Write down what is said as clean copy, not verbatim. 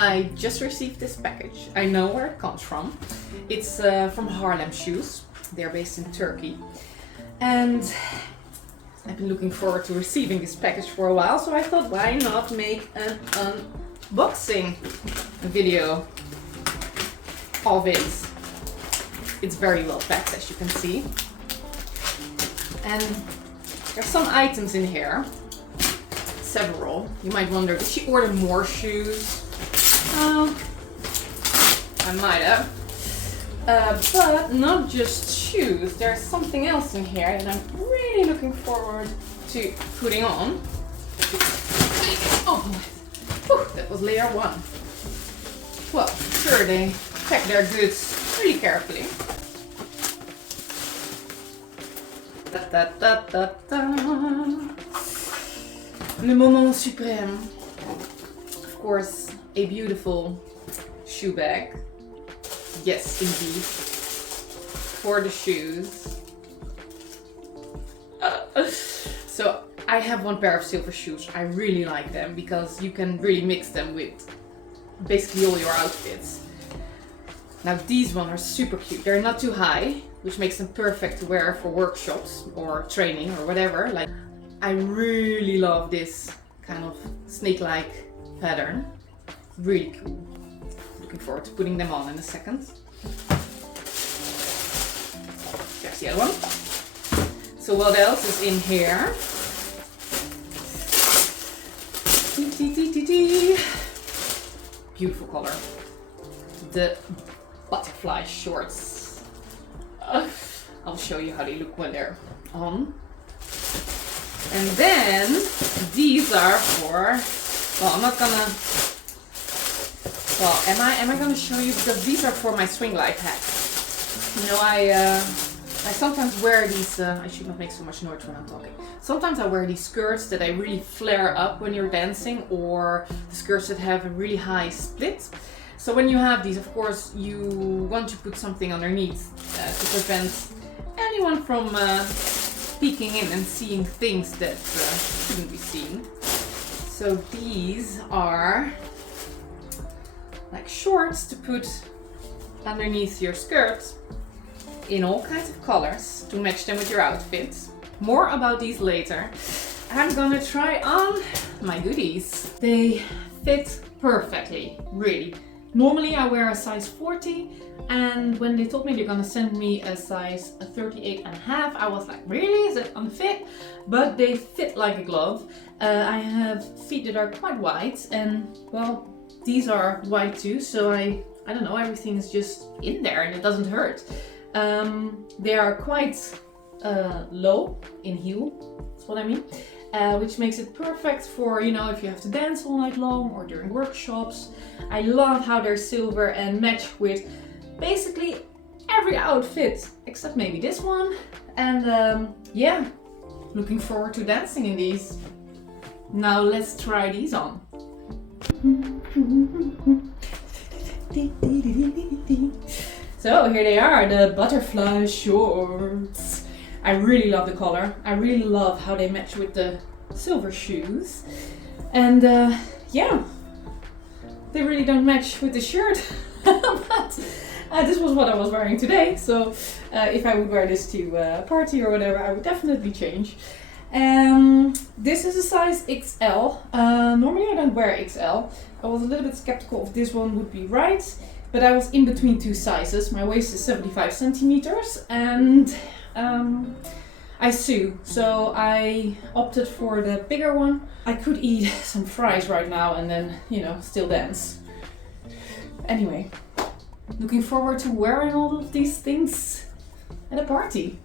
I just received this package. I know where it comes from. It's from Harlem Shoes. They're based in Turkey. And I've been looking forward to receiving this package for a while, so I thought, why not make an unboxing video of it. It's very well packed, as you can see. And there's some items in here. Several. You might wonder, did she order more shoes? I might have. But not just shoes. There's something else in here that I'm really looking forward to putting on. Oh, whew, that was layer one. Well, sure, they pack their goods really carefully. Da, da, da, da, da. Le moment suprême. Of course, a beautiful shoe bag. Yes, indeed. For the shoes. So I have one pair of silver shoes. I really like them because you can really mix them with basically all your outfits. Now these ones are super cute. They're not too high, which makes them perfect to wear for workshops or training or whatever. Like, I really love this kind of snake-like pattern. Really cool. Looking forward to putting them on in a second. There's the other one. So what else is in here? Beautiful color. The butterfly shorts. I'll show you how they look when they're on. And then these are for, well, I'm not gonna, well, am I gonna show you, because these are for my swing life hacks. You know, I sometimes wear these, I should not make so much noise when I'm talking. Sometimes I wear these skirts that I really flare up when you're dancing, or the skirts that have a really high split. So when you have these, of course, you want to put something underneath to prevent anyone from peeking in and seeing things that shouldn't be seen. So these are like shorts to put underneath your skirt in all kinds of colors to match them with your outfits. More about these later. I'm gonna try on my goodies. They fit perfectly, really. Normally I wear a size 40, and when they told me they're gonna send me a size 38.5, I was like, really? Is it unfit? But they fit like a glove. I have feet that are quite wide, and well, these are wide too, so I don't know, everything is just in there and it doesn't hurt. They are quite low in heel, that's what I mean. Which makes it perfect for, you know, if you have to dance all night long or during workshops. I love how they're silver and match with basically every outfit except maybe this one. And yeah, looking forward to dancing in these. Now let's try these on. So here they are, the butterfly shorts. I really love the color. I really love how they match with the silver shoes. And yeah, they really don't match with the shirt. But this was what I was wearing today. So if I would wear this to a party or whatever, I would definitely change. This is a size XL. Normally I don't wear XL. I was a little bit skeptical if this one would be right. But I was in between two sizes. My waist is 75 centimeters and I sew, so I opted for the bigger one. I could eat some fries right now and then, you know, still dance. Anyway, looking forward to wearing all of these things at a party.